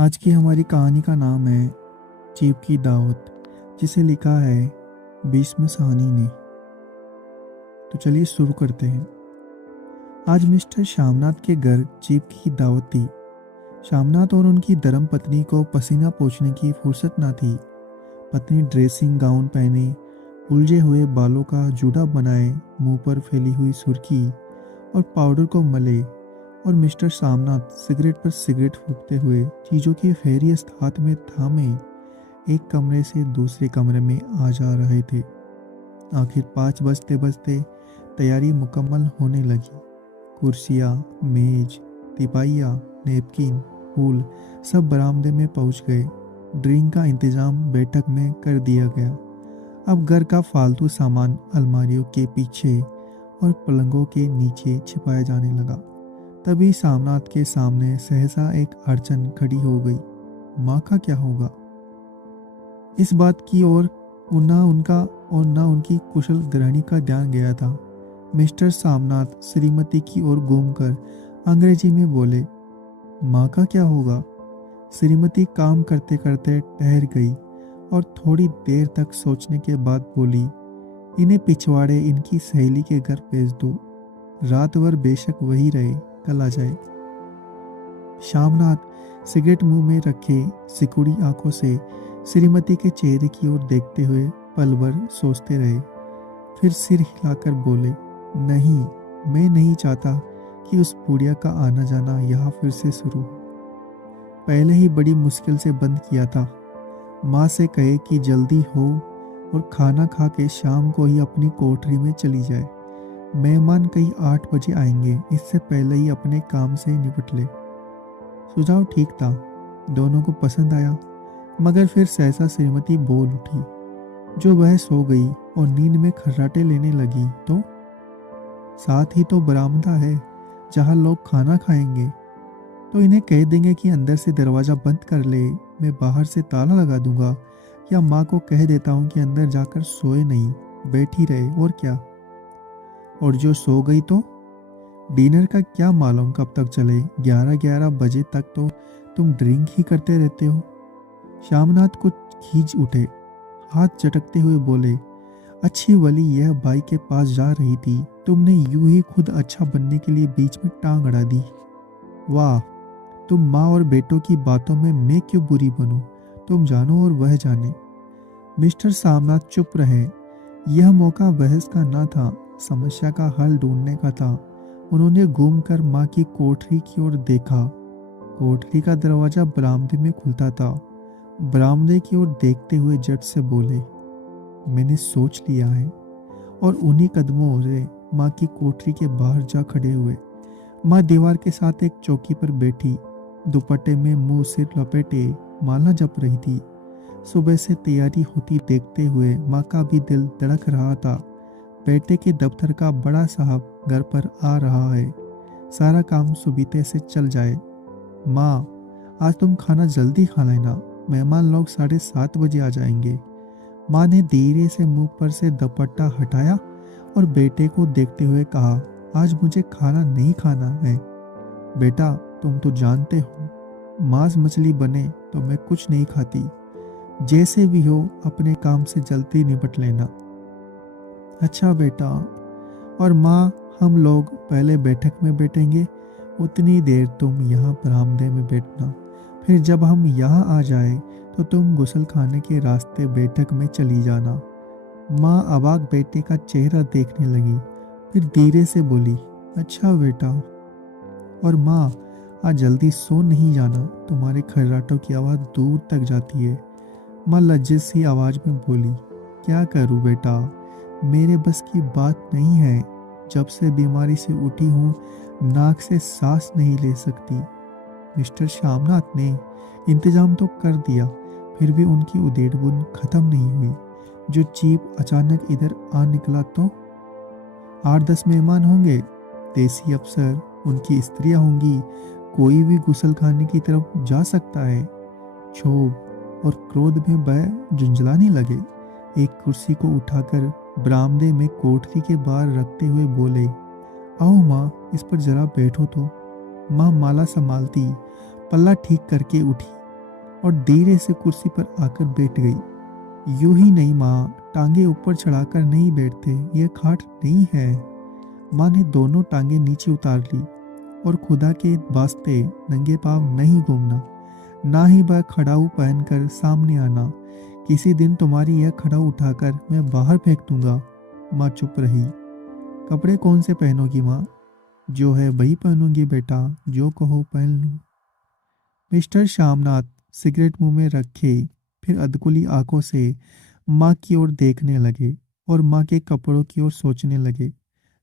आज की हमारी कहानी का नाम है चीप की दावत, जिसे लिखा है भीष्म साहनी ने। तो चलिए शुरू करते हैं। आज मिस्टर श्यामनाथ के घर चीप की दावत थी। श्यामनाथ और उनकी धर्मपत्नी को पसीना पोंछने की फुर्सत न थी। पत्नी ड्रेसिंग गाउन पहने, उलझे हुए बालों का जूड़ा बनाए, मुंह पर फैली हुई सुर्खी और पाउडर को मले, और मिस्टर श्यामनाथ सिगरेट पर सिगरेट फूंकते हुए चीज़ों की फेहरिस्त हाथ में थामे एक कमरे से दूसरे कमरे में आ जा रहे थे। आखिर 5 बजते बजते तैयारी मुकम्मल होने लगी। कुर्सियाँ, मेज, तिपाइयाँ, नेपकिन, फूल सब बरामदे में पहुंच गए। ड्रिंक का इंतजाम बैठक में कर दिया गया। अब घर का फालतू सामान अलमारियों के पीछे और पलंगों के नीचे छिपाया जाने लगा। तभी सामनाथ के सामने सहसा एक अड़चन खड़ी हो गई। माँ का क्या होगा? इस बात की ओर ना उनका और ना उनकी कुशल गृहिणी का ध्यान गया था। मिस्टर सामनाथ श्रीमती की ओर घूमकर अंग्रेजी में बोले, माँ का क्या होगा? श्रीमती काम करते करते ठहर गई और थोड़ी देर तक सोचने के बाद बोली, इन्हें पिछवाड़े इनकी सहेली के घर भेज दो। रात भर बेशक वही रहे, कल आ जाए। श्यामनाथ सिगरेट मुंह में रखे सिकुड़ी आंखों से श्रीमती के चेहरे की ओर देखते हुए पल भर सोचते रहे। फिर सिर हिलाकर बोले, नहीं, मैं नहीं चाहता कि उस बुढ़िया का आना जाना यहाँ फिर से शुरू हो। पहले ही बड़ी मुश्किल से बंद किया था। माँ से कहे कि जल्दी हो और खाना खा के शाम को ही अपनी कोठरी में चली जाए। मेहमान कहीं 8 बजे आएंगे, इससे पहले ही अपने काम से निपट ले। सुझाव ठीक था, दोनों को पसंद आया। मगर फिर सहसा श्रीमती बोल उठी। जो वह सो गई और नींद में खर्राटे लेने लगी तो साथ ही तो बरामदा है जहां लोग खाना खाएंगे। तो इन्हें कह देंगे कि अंदर से दरवाज़ा बंद कर ले, मैं बाहर से ताला लगा दूंगा, या माँ को कह देता हूँ कि अंदर जाकर सोए नहीं, बैठी रहे, और क्या। और जो सो गई तो डिनर का क्या मालूम कब तक चले, 11-11 बजे तक तो तुम ड्रिंक ही करते रहते हो। श्यामनाथ कुछ खींच उठे, हाथ झटकते हुए बोले, अच्छी वली यह भाई के पास जा रही थी, तुमने यूं ही खुद अच्छा बनने के लिए बीच में टांग अड़ा दी। वाह, तुम माँ और बेटों की बातों में मैं क्यों बुरी बनूं, तुम जानो और वह जाने। मिस्टर सामनाथ चुप रहे। यह मौका बहस का न था, समस्या का हल ढूंढने का था। उन्होंने घूमकर माँ की कोठरी की ओर देखा। कोठरी का दरवाजा बरामदे में खुलता था। बरामदे की ओर देखते हुए झट से बोले, मैंने सोच लिया है। और उन्हीं कदमों से माँ की कोठरी के बाहर जा खड़े हुए। माँ दीवार के साथ एक चौकी पर बैठी, दुपट्टे में मुंह सिर लपेटे माला जप रही थी। सुबह से तैयारी होती देखते हुए माँ का भी दिल धड़क रहा था। बेटे के दफ्तर का बड़ा साहब घर पर आ रहा है, सारा काम सुबीते से चल जाए। माँ, आज तुम खाना जल्दी खा लेना, मेहमान लोग 7:30 बजे आ जाएंगे। माँ ने धीरे से मुंह पर से दुपट्टा हटाया और बेटे को देखते हुए कहा, आज मुझे खाना नहीं खाना है। बेटा, तुम तो जानते हो, मांस मछली बने तो मैं कुछ नहीं खाती। जैसे भी हो अपने काम से जल्दी निपट लेना। अच्छा बेटा। और माँ, हम लोग पहले बैठक में बैठेंगे, उतनी देर तुम यहाँ बरामदे में बैठना। फिर जब हम यहाँ आ जाए तो तुम गुसल खाने के रास्ते बैठक में चली जाना। माँ अवाक बेटे का चेहरा देखने लगी, फिर धीरे से बोली, अच्छा बेटा। और माँ, आज जल्दी सो नहीं जाना, तुम्हारे खर्राटों की आवाज़ दूर तक जाती है। माँ लज्जित सी आवाज़ में बोली, क्या करूँ बेटा, मेरे बस की बात नहीं है। जब से बीमारी से उठी हूँ, नाक से सांस नहीं ले सकती। मिस्टर श्यामनाथ ने इंतजाम तो कर दिया, फिर भी उनकी उधेड़-बुन खत्म नहीं हुई। जो चीप अचानक इधर आ निकला तो 8-10 मेहमान होंगे, देसी अफसर, उनकी स्त्रियां होंगी, कोई भी गुसल खाने की तरफ जा सकता है। क्षोभ और क्रोध में वह झुंझलाने लगे। एक कुर्सी को उठाकर बरामदे में कोठरी के बाहर रखते हुए बोले, आओ माँ, इस पर जरा बैठो तो। माँ माला संभालती पल्ला ठीक करके उठी और धीरे से कुर्सी पर आकर बैठ गई। यूं ही नहीं माँ, टांगे ऊपर चढ़ाकर नहीं बैठते, यह खाट नहीं है। माँ ने दोनों टांगे नीचे उतार ली। और खुदा के वास्ते नंगे पांव नहीं घूमना, ना ही वह खड़ाऊ पहनकर सामने आना। किसी दिन तुम्हारी यह खड़ाऊ उठाकर मैं बाहर फेंक दूंगा। माँ चुप रही। कपड़े कौन से पहनोगी माँ? जो है वही पहनूंगी बेटा, जो कहो पहन लूँ। मिस्टर श्यामनाथ सिगरेट मुंह में रखे फिर अधकुली आंखों से माँ की ओर देखने लगे और माँ के कपड़ों की ओर सोचने लगे।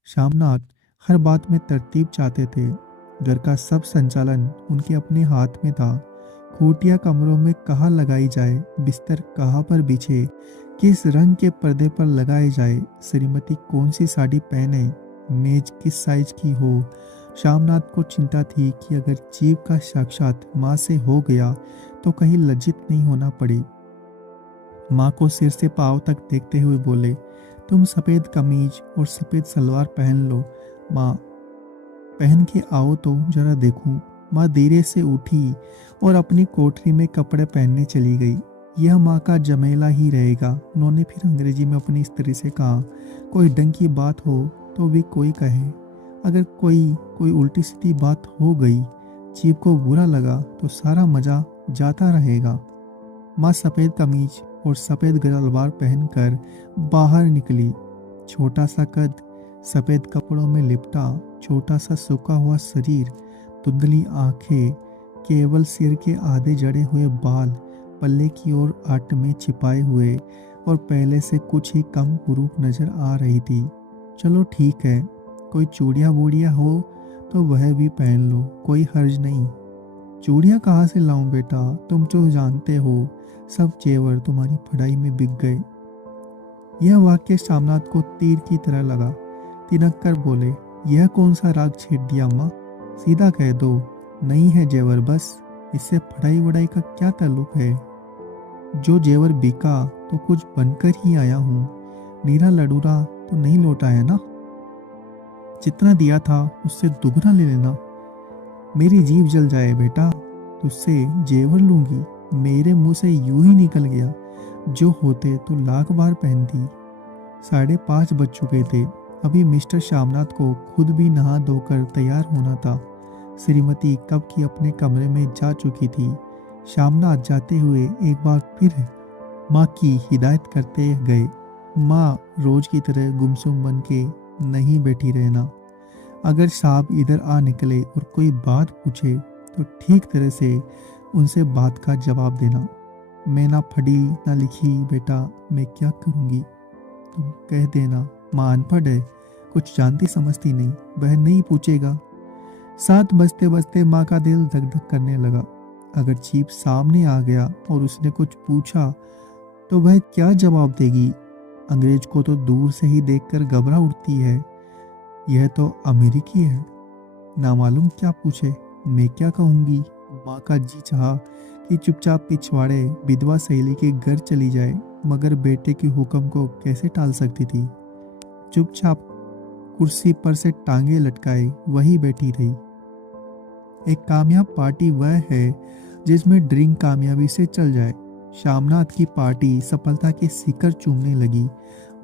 श्यामनाथ हर बात में तरतीब चाहते थे। घर का सब संचालन उनके अपने हाथ में था। खूटियाँ कमरों में कहाँ लगाई जाए, बिस्तर कहाँ पर बिछे, किस रंग के पर्दे पर लगाए जाए, श्रीमती कौन सी साड़ी पहने, मेज किस साइज की हो। श्यामनाथ को चिंता थी कि अगर जीव का साक्षात माँ से हो गया तो कहीं लज्जित नहीं होना पड़े। माँ को सिर से पांव तक देखते हुए बोले, तुम सफ़ेद कमीज और सफ़ेद सलवार पहन लो। माँ, पहन के आओ तो जरा देखूं। माँ धीरे से उठी और अपनी कोठरी में कपड़े पहनने चली गई। यह माँ का जमेला ही रहेगा। उन्होंने फिर अंग्रेजी में अपनी स्त्री से कहा, कोई ढंग की बात हो तो भी कोई कहे, अगर कोई उल्टी सीधी बात हो गई, जीव को बुरा लगा तो सारा मजा जाता रहेगा। माँ सफ़ेद कमीज और सफ़ेद सलवार पहनकर बाहर निकली। छोटा सा कद, सफ़ेद कपड़ों में लिपटा छोटा सा सूखा हुआ शरीर, धुंधली आंखें, केवल सिर के आधे जड़े हुए बाल पल्ले की ओर आट में छिपाए हुए और पहले से कुछ ही कम कुरूप नजर आ रही थी। चलो ठीक है, कोई चूड़ियाँ वूड़ियाँ हो तो वह भी पहन लो, कोई हर्ज नहीं। चूड़ियाँ कहाँ से लाऊं बेटा, तुम जो जानते हो सब जेवर तुम्हारी पढ़ाई में बिक गए। यह वाक्य श्यामनाथ को तीर की तरह लगा। तिनक कर बोले, यह कौन सा राग छेड़ दिया अम्मा, सीधा कह दो, नहीं है जेवर बस, इससे पढ़ाई वढ़ाई का क्या ताल्लुक है। जो जेवर बिका तो कुछ बनकर ही आया हूँ, नीरा लडूरा तो नहीं लौटाया ना। जितना दिया था उससे दुगना ले लेना। मेरी जीभ जल जाए बेटा, तुझसे जेवर लूंगी, मेरे मुंह से यूं ही निकल गया, जो होते तो लाख बार पहनती। 5:30 बज चुके थे। अभी मिस्टर श्यामनाथ को खुद भी नहा धोकर तैयार होना था। श्रीमती कब की अपने कमरे में जा चुकी थी। श्यामनाथ जाते हुए एक बार फिर माँ की हिदायत करते गए, माँ रोज की तरह गुमसुम बन के नहीं बैठी रहना। अगर साहब इधर आ निकले और कोई बात पूछे तो ठीक तरह से उनसे बात का जवाब देना। मैं ना पढ़ी ना लिखी बेटा, मैं क्या करूँगी, तुम कह देना माँ अनपढ़ है, कुछ जानती समझती नहीं, वह नहीं पूछेगा। 7 बजते बजते माँ का दिल धक धक करने लगा। अगर चीप सामने आ गया और उसने कुछ पूछा तो वह क्या जवाब देगी। अंग्रेज को तो दूर से ही देखकर घबरा उठती है, यह तो अमेरिकी है, ना मालूम क्या पूछे, मैं क्या कहूँगी। माँ का जी चाहा कि चुपचाप पिछवाड़े विधवा सहेली के घर चली जाए, मगर बेटे की हुक्म को कैसे टाल सकती थी। चुपचाप कुर्सी पर से टांगे लटकाए वही बैठी रही। एक कामयाब पार्टी वह है जिसमें ड्रिंक कामयाबी से चल जाए। श्यामनाथ की पार्टी सफलता के शिखर चूमने लगी।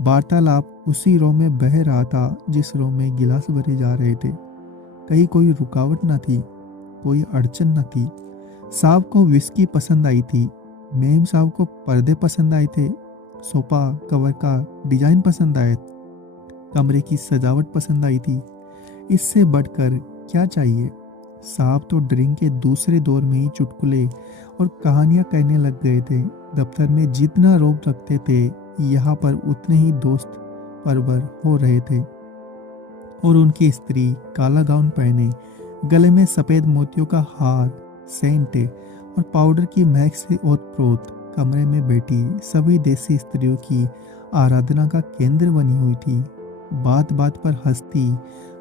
वार्तालाप उसी रो में बह रहा था जिस रो में गिलास भरे जा रहे थे। कहीं कोई रुकावट न थी, कोई अड़चन न थी। साहब को विस्की पसंद आई थी, मेम साहब को पर्दे पसंद आए थे, सोफा कवर का डिजाइन पसंद आया, कमरे की सजावट पसंद आई थी। इससे बढ़कर क्या चाहिए। साहब तो ड्रिंक के दूसरे दौर में ही चुटकुले और कहानियां कहने लग गए थे। दफ्तर में जितना रोब रखते थे, यहाँ पर उतने ही दोस्त परवर हो रहे थे। और उनकी स्त्री काला गाउन पहने, गले में सफ़ेद मोतियों का हार, सेंट और पाउडर की महक से ओतप्रोत कमरे में बैठी सभी देसी स्त्रियों की आराधना का केंद्र बनी हुई थी। बात बात पर हंसती,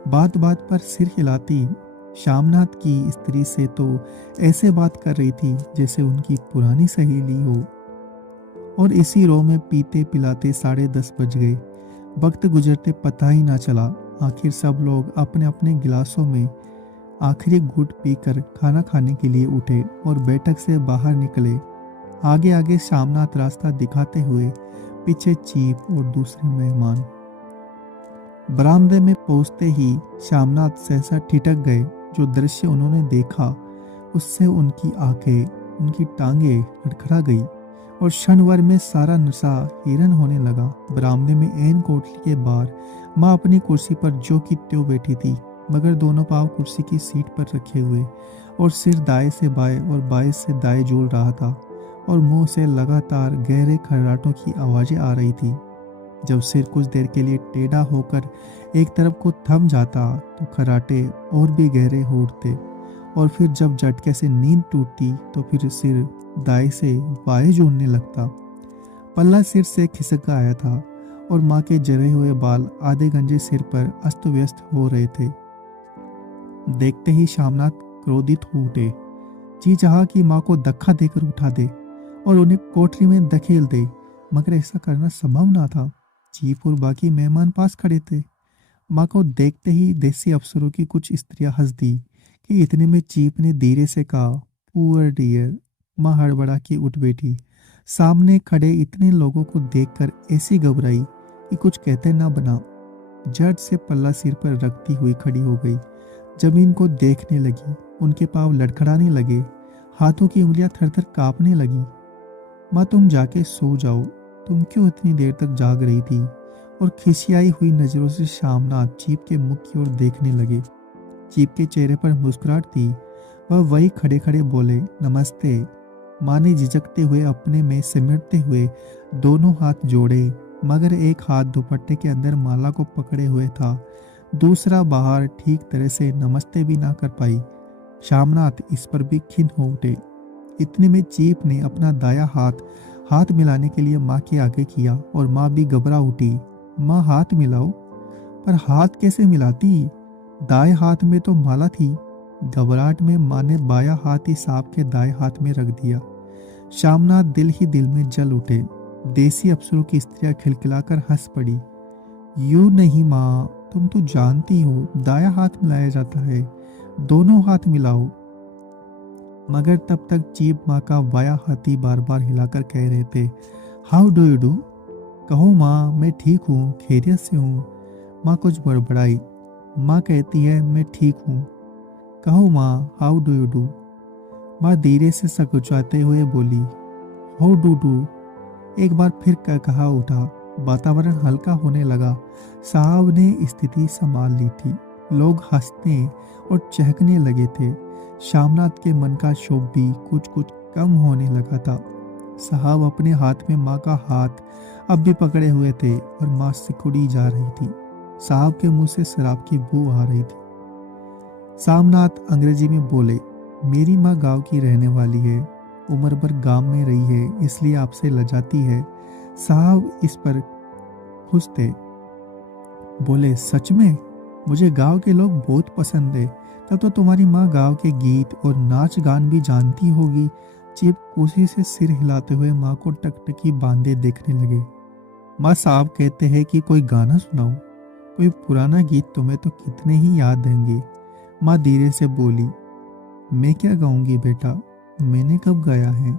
बात बात पर सिर हिलाती। श्यामनाथ की स्त्री से तो ऐसे बात कर रही थी जैसे उनकी पुरानी सहेली हो। और इसी रो में पीते पिलाते 10:30 बज गए। वक्त गुजरते पता ही ना चला। आखिर सब लोग अपने अपने गिलासों में आखिरी घूंट पीकर खाना खाने के लिए उठे और बैठक से बाहर निकले। आगे आगे शामनाथ रास्ता दिखाते हुए, पीछे चीप और दूसरे मेहमान। बरामदे में पहुंचते ही शामनाथ सहसा ठिठक गए। जो दृश्य उन्होंने देखा उससे उनकी आंखें, उनकी टांगें लड़खड़ा गई और क्षणभर में सारा नशा हिरन होने लगा। बरामदे में ऐन कोठरी के बाहर माँ अपनी कुर्सी पर जो की त्यों बैठी थी, मगर दोनों पांव कुर्सी की सीट पर रखे हुए और सिर दाएं से बाएं और बाएं से दाएं झूल रहा था और मुंह से लगातार गहरे खर्राटों की आवाजें आ रही थी। जब सिर कुछ देर के लिए टेढ़ा होकर एक तरफ को थम जाता तो खर्राटे और भी गहरे हो उठते और फिर जब झटके से नींद टूटती तो फिर सिर दाएं से बाएं झूलने लगता। पल्ला सिर से खिसक आया था और माँ के जले हुए बाल आधे गंजे सिर पर अस्त व्यस्त हो रहे थे। देखते ही शामनाथ क्रोधित हो उठे। जी चाहा कि माँ को धक्का देकर उठा दे और उन्हें कोठरी में धकेल दे, मगर ऐसा करना संभव ना था। चीफ और बाकी मेहमान पास खड़े थे। माँ को देखते ही देसी अफसरों की कुछ स्त्रियां हंस दी कि इतने में चीफ ने धीरे से कहा, पुअर डियर। माँ हड़बड़ा के उठ बैठी। सामने खड़े इतने लोगों को देखकर ऐसी घबराई कि कुछ कहते ना बना। झट से पल्ला सिर पर रखती हुई खड़ी हो गई। जमीन को देखने लगी। उनके पांव लड़खड़ाने लगे, हाथों की उंगलियां थरथर कांपने लगी। माँ तुम जाके सो जाओ, तुम क्यों इतनी देर तक जाग रही थी? और खिसियाई हुई नजरों से शामनाथ चीप के मुख की ओर देखने लगे। चीप के चेहरे पर मुस्कुराहट थी। वह वही खड़े खड़े बोले, नमस्ते। माँ ने झिझकते हुए अपने में सिमटते हुए दोनों हाथ जोड़े, मगर एक हाथ दुपट्टे के अंदर माला को पकड़े हुए था, दूसरा बाहर। ठीक तरह से नमस्ते भी ना कर पाई। शामनाथ इस पर भी खिन्न हो उठे। इतने में चीप ने अपना दाया हाथ मिलाने के लिए माँ के आगे किया और माँ भी घबरा उठी। माँ हाथ मिलाओ, पर हाथ कैसे मिलाती? दाएं हाथ में तो माला थी। घबराहट में माँ ने बाया हाथ ही साहब के दाएं हाथ में रख दिया। शामनाथ दिल ही दिल में जल उठे। देसी अफसरों की स्त्रियां खिलखिलाकर हंस पड़ी। यूं नहीं माँ, तुम तो जानती हो दाया हाथ मिलाया जाता है, दोनों हाथ मिलाओ। मगर तब तक चीप माँ का बाया हाथ ही बार बार हिलाकर कह रहे थे, हाउ डू यू डू? कहो माँ, मैं ठीक हूँ, खैरियत से हूँ। माँ कुछ बड़बड़ाई। माँ कहती है, मैं ठीक हूँ। कहो माँ, हाउ डू यू डू? माँ धीरे से सकुचाते हुए बोली, हाउ डू डू। एक बार फिर कहा उठा। वातावरण हल्का होने लगा। साहब ने स्थिति संभाल ली थी। लोग हंसने और चहकने लगे थे। शामनाथ के मन का शोक भी कुछ कुछ कम होने लगा था। साहब अपने हाथ में माँ का हाथ अब भी पकड़े हुए थे और माँ सिकुड़ी जा रही थी। साहब के मुंह से शराब की बू आ रही थी। शामनाथ अंग्रेजी में बोले, मेरी माँ गांव की रहने वाली है, उम्र भर गांव में रही है, इसलिए आपसे लजाती है। साहब इस पर खुश थे। बोले, सच में? मुझे गांव के लोग बहुत पसंद है। तब तो तुम्हारी माँ गांव के गीत और नाच गान भी जानती होगी। चिप खुशी से सिर हिलाते हुए माँ को टकटकी बांधे देखने लगे। माँ साहब कहते हैं कि कोई गाना सुनाओ, कोई पुराना गीत, तुम्हें तो कितने ही याद रहेंगे। माँ धीरे से बोली, मैं क्या गाऊंगी बेटा, मैंने कब गाया है?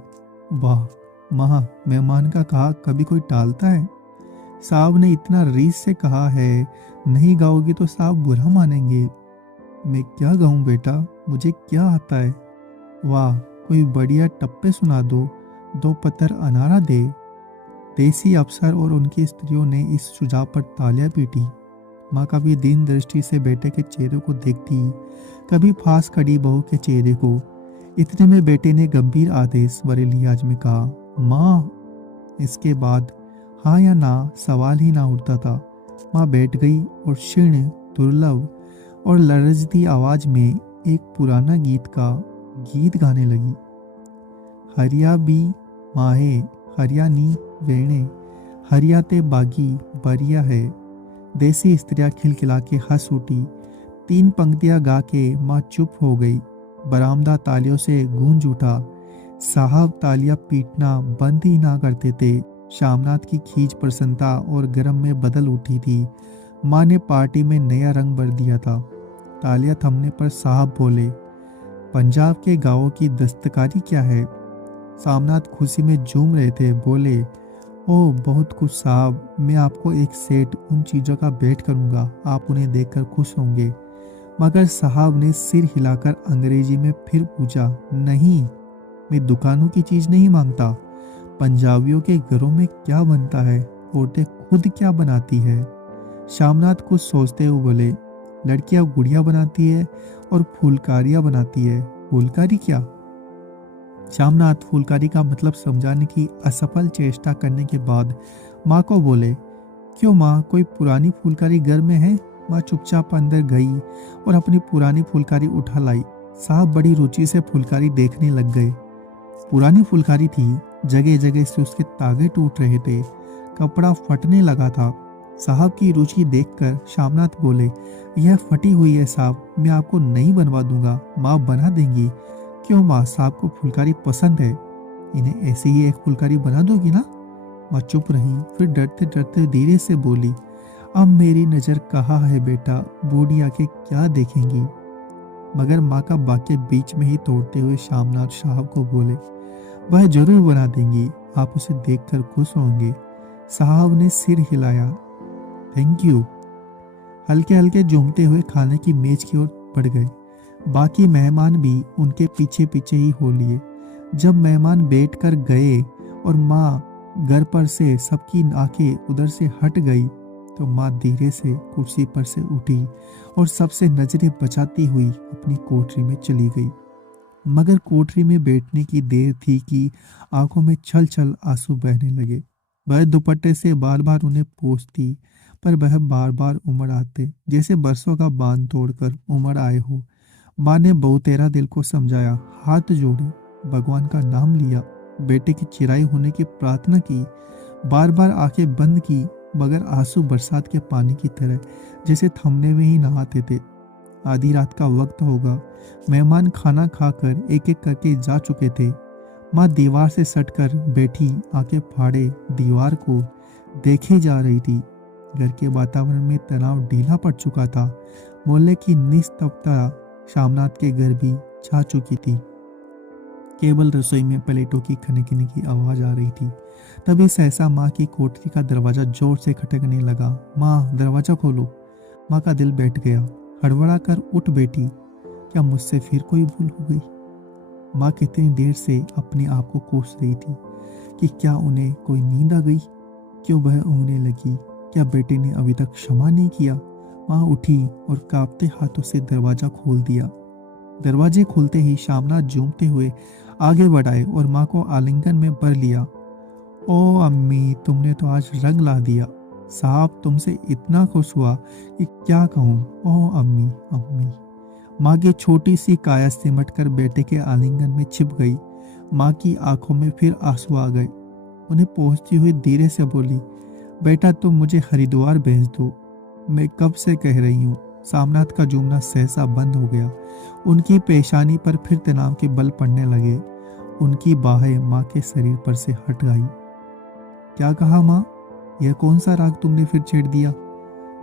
वाह माँ, मेहमान का कहा कभी कोई टालता है? साहब ने इतना रीस से कहा है, नहीं गाओगी तो साहब बुरा मानेंगे। मैं क्या गाऊं बेटा, मुझे क्या आता है? वाह, कोई बढ़िया टप्पे सुना दो, दो पत्थर अनारा दे। देसी अफसर और उनकी स्त्रियों ने इस सुझाव पर तालियां पीटी। माँ कभी दीन दृष्टि से बेटे के चेहरे को देखती, कभी फास खड़ी बहू के चेहरे को। इतने में बेटे ने गंभीर आदेश भरे लिहाज में कहा, माँ। इसके बाद हाँ या ना सवाल ही ना उठता था। माँ बैठ गई और क्षीण, दुर्लभ और लरजती आवाज में एक पुराना गीत गाने लगी। हरिया भी माहे, हरिया नी वेणे, हरियाते बागी बरिया है। देसी स्त्रियां खिलखिला के हंस उठी। 3 पंक्तियां गा के माँ चुप हो गई। बरामदा तालियों से गूंज उठा। साहब तालियां पीटना बंद ही ना करते थे। शामनाथ की खींच प्रसन्नता और गर्म में बदल उठी थी। माँ ने पार्टी में नया रंग भर दिया था। तालियां थमने पर साहब बोले, पंजाब के गांवों की दस्तकारी क्या है? सामनाथ खुशी में झूम रहे थे। बोले, ओह बहुत कुछ साहब, मैं आपको एक सेट उन चीज़ों का भेंट करूंगा, आप उन्हें देखकर खुश होंगे। मगर साहब ने सिर हिलाकर अंग्रेजी में फिर पूछा, नहीं, मैं दुकानों की चीज़ नहीं मांगता। पंजाबियों के घरों में क्या बनता है, औरतें खुद क्या बनाती है? श्यामनाथ कुछ सोचते हुए बोले, लड़कियां गुड़िया बनाती है और फुलकारियां बनाती है। फुलकारी क्या? श्यामनाथ फुलकारी का मतलब समझाने की असफल चेष्टा करने के बाद माँ को बोले, क्यों माँ, कोई पुरानी फुलकारी घर में है? माँ चुपचाप अंदर गई और अपनी पुरानी फुलकारी उठा लाई। साहब बड़ी रुचि से फुलकारी देखने लग गए। पुरानी फुलकारी थी, जगह जगह से उसके तागे टूट रहे थे, कपड़ा फटने लगा था। साहब की रुचि देखकर श्यामनाथ बोले, यह फटी हुई है साहब, मैं आपको नई बनवा दूंगा, माँ बना देंगी। क्यों माँ, साहब को फुलकारी पसंद है, इन्हें ऐसे ही एक फुलकारी बना दोगी ना? माँ चुप रही, फिर डरते डरते धीरे से बोली, अब मेरी नज़र कहाँ है बेटा, बूढ़ी आके क्या देखेंगी? मगर माँ का वाक्य बीच में ही तोड़ते हुए श्यामनाथ साहब को बोले, वह जरूर बना देंगी, आप उसे देखकर खुश होंगे। साहब ने सिर हिलाया, थैंक यू। हल्के हल्के झूमते हुए खाने की मेज की ओर बढ़ गए। बाकी मेहमान भी उनके पीछे पीछे ही हो लिए। जब मेहमान बैठ कर गए और माँ घर पर से सबकी आंखें उधर से हट गई, तो माँ धीरे से कुर्सी पर से उठी और सबसे नजरें बचाती हुई अपनी कोठरी में चली गई। मगर कोठरी में बैठने की देर थी कि आंखों में छल छल आंसू बहने लगे। वह दुपट्टे से बार बार उन्हें पोंछती, पर वह बार बार उमड़ आते, जैसे बरसों का बांध तोड़कर उमड़ आए हो। माँ ने बहुतेरा दिल को समझाया, हाथ जोड़े, भगवान का नाम लिया, बेटे की चिराई होने की प्रार्थना की, बार बार आंखें बंद की, मगर आंसू बरसात के पानी की तरह जैसे थमने में ही नहाते थे। आधी रात का वक्त होगा। मेहमान खाना खाकर एक एक करके जा चुके थे। माँ दीवार से सटकर बैठी, आंखें फाड़े दीवार को देखे जा रही थी। घर के वातावरण में तनाव ढीला पड़ चुका था। मोहल्ले की निस्तब्धता श्यामनाथ के घर भी छा चुकी थी। केवल रसोई में प्लेटों की खनकने की आवाज आ रही थी। तभी सहसा माँ की कोठरी का दरवाजा जोर से खटकने लगा। माँ, दरवाजा खोलो। माँ का दिल बैठ गया। हड़बड़ा कर उठ बैठी। क्या मुझसे फिर कोई भूल हो गई? माँ कितनी देर से अपने आप को कोस रही थी कि क्या उन्हें कोई नींद आ गई? क्यों वह ऊँघने लगी? क्या बेटे ने अभी तक क्षमा नहीं किया? माँ उठी और कांपते हाथों से दरवाजा खोल दिया। दरवाजे खुलते ही श्यामनाथ झूमते हुए आगे बढ़ाए और माँ को आलिंगन में भर लिया। ओ अम्मी, तुमने तो आज रंग ला दिया। साहब तुमसे इतना खुश हुआ कि क्या कहूँ। ओ अम्मी, अम्मी। माँ की छोटी सी काया सिमट कर बेटे के आलिंगन में छिप गई। माँ की आंखों में फिर आंसू आ गए। उन्हें पहुंचती हुई धीरे से बोली, बेटा तुम मुझे हरिद्वार भेज दो, मैं कब से कह रही हूँ। सामनाथ का झूमना सहसा बंद हो गया। उनकी पेशानी पर फिर तनाव के बल पड़ने लगे। उनकी बाहें माँ के शरीर पर से हट गई। क्या कहा माँ? यह कौन सा राग तुमने फिर छेड़ दिया?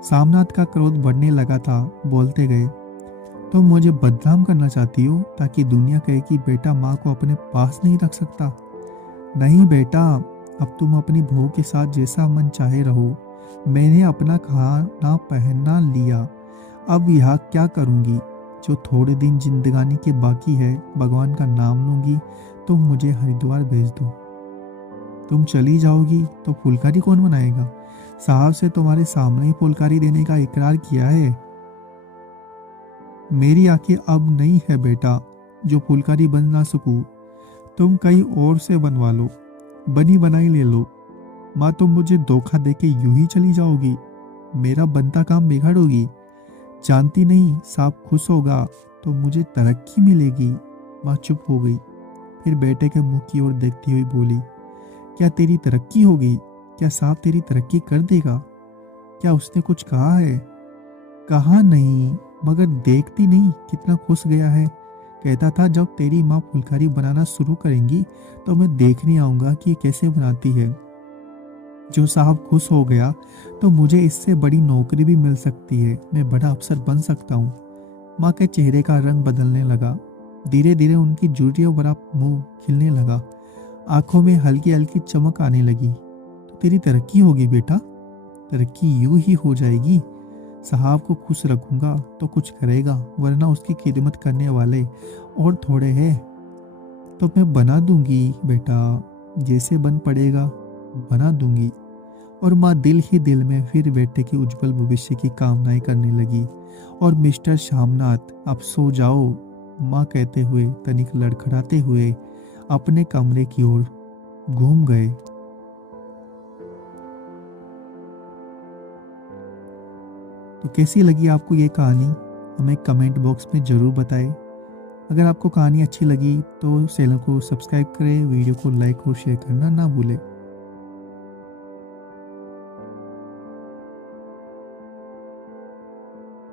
सामनाथ का क्रोध बढ़ने लगा था। बोलते गए, तुम मुझे बदनाम करना चाहती हो ताकि दुनिया कहे कि बेटा माँ को अपने पास नहीं रख सकता। नहीं बेटा, अब तुम अपनी बहू के साथ जैसा मन चाहे रहो। मैंने अपना खाना पहनना लिया, अब यहाँ क्या करूँगी? जो थोड़े दिन जिंदगानी के बाकी है, भगवान का नाम लूंगी। तुम मुझे हरिद्वार भेज दो। तुम चली जाओगी तो फुलकारी कौन बनाएगा? साहब से तुम्हारे सामने ही फुलकारी देने का इकरार किया है। मेरी आंखें अब नहीं है बेटा जो फुलकारी बन ना सकूं। तुम कहीं और से बनवा लो, बनी बनाई ले लो। माँ तुम मुझे धोखा देके यूं ही चली जाओगी, मेरा बनता काम बिगाड़ोगी। जानती नहीं, साहब खुश होगा तो मुझे तरक्की मिलेगी। माँ चुप हो गई, फिर बेटे के मुंह की ओर देखती हुई बोली, क्या तेरी तरक्की होगी? क्या साहब तेरी तरक्की कर देगा? क्या उसने कुछ कहा है? कहा नहीं, मगर देखती नहीं कितना खुश गया है। कहता था जब तेरी माँ फुलकारी बनाना शुरू करेंगी तो मैं देखने आऊंगा कि कैसे बनाती है। जो साहब खुश हो गया तो मुझे इससे बड़ी नौकरी भी मिल सकती है, मैं बड़ा अफसर बन सकता हूँ। माँ के चेहरे का रंग बदलने लगा। धीरे धीरे उनकी झुर्रियों भरा मुंह खिलने लगा। आंखों में हल्की हल्की चमक आने लगी। तो तेरी तरक्की होगी बेटा, तरक्की यूं ही हो जाएगी। साहब को खुश रखूंगा तो कुछ करेगा, वरना उसकी खिदमत करने वाले और थोड़े हैं। तो मैं बना दूंगी बेटा, जैसे बन पड़ेगा बना दूंगी। और माँ दिल ही दिल में फिर बेटे के उज्जवल भविष्य की कामनाएं करने लगी। और मिस्टर श्यामनाथ, आप सो जाओ, माँ कहते हुए तनिक लड़खड़ाते हुए अपने कमरे की ओर घूम गए। तो कैसी लगी आपको ये कहानी, हमें कमेंट बॉक्स में ज़रूर बताएं। अगर आपको कहानी अच्छी लगी तो चैनल को सब्सक्राइब करें, वीडियो को लाइक और शेयर करना ना भूलें।